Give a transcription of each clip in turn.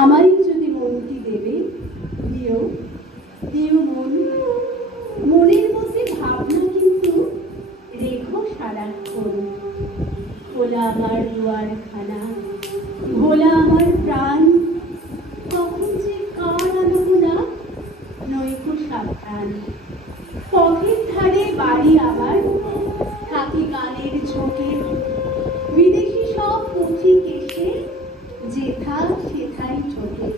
আমায় যদি মনটি দেবে, দিও দিও মন। মনের মধ্যে ভাবনা কিন্তু রেখো সারাক্ষণ। খোলা আমার দুয়ারখানা, ভোলা আমার প্রাণ, কখন যে কার আনবো না নৈকো সাবধান। পথের ধারে বাড়ি আমার, থাকি গানের ঝোঁকে, বিদেশি সব পথিক এসে যেথা সেথাই ঠোকে।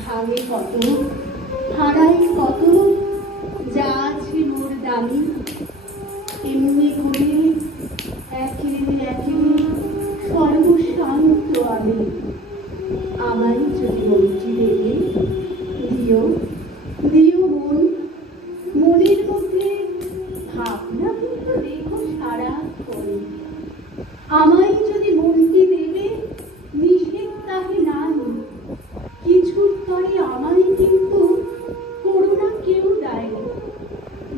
ভাঙে কত, হারাই কত, যা আছে মোর দামি, এমনি করে একে একে সর্বশান্ত আমি। আমায় যদি মনটি দেবে, দিও দিও মন। মনের মধ্যে ভাবনা কিন্তু রেখো সারাক্ষণ। আমায় যদি মনটি দেবে, নিষেধ তাহে নাই, কিছুর তরে আমায় কিন্তু করুণা কেউ দেয়।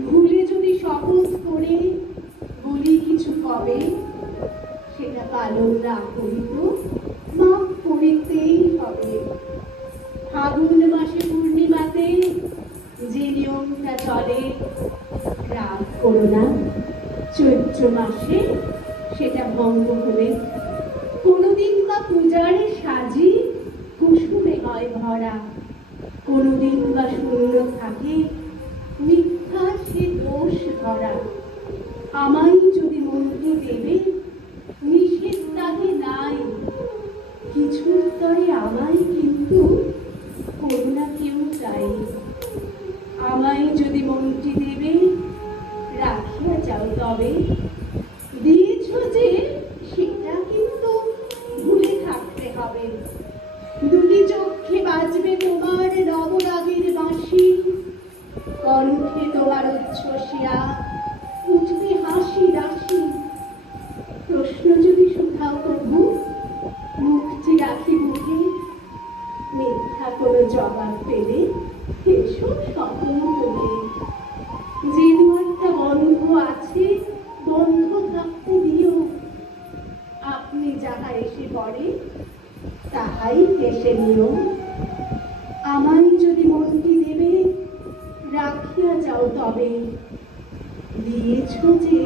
ভুলে যদি শপথ করে বলি কিছু কবে, সেটা পালন না করিত মাপ করিতেই হবে। ফাগুন মাসে পূর্ণিমাতে যে নিয়মটা চলে, রাগ করো না, চৈত্র মাসে সেটা ভঙ্গ হলে। কোনোদিন বা পূজারে সাজি কুসুমে হয় ভরা, কোনোদিন বা শূন্য থাকে মিথ্যা সে দোষ ধরা। আমায় যদি মনটি দেবে, নিষেধ তাহে নাই, কিছুর তরে আমায় কিন্তু করুণা কেউ চাই। আমায় যদি মনটি দেবে, রাখিয়া যাও তবে, দিয়েছ যে সেটা কিন্তু ভুলে থাকতে হবে। দুটি চক্ষে বাজবে তোমার নবরাগের বাঁশি, কণ্ঠে তোমার উচ্ছ্বসিয়া উঠবে হাসি রাশি। প্রশ্ন যদি শুধাও প্রভু, মুখটি রাখি মুখে, মিথ্যা কোনো জবাব পেলে এসো সকল তোলে। যে দুয়ারটা বন্ধ আছে বন্ধ থাকতে দিও, আপনি যাহা এসে পড়ে তাহাই এসে নিও। আমায় যদি মনটি দেবে, রাখিয়া যাও তবে, দিয়েছ যে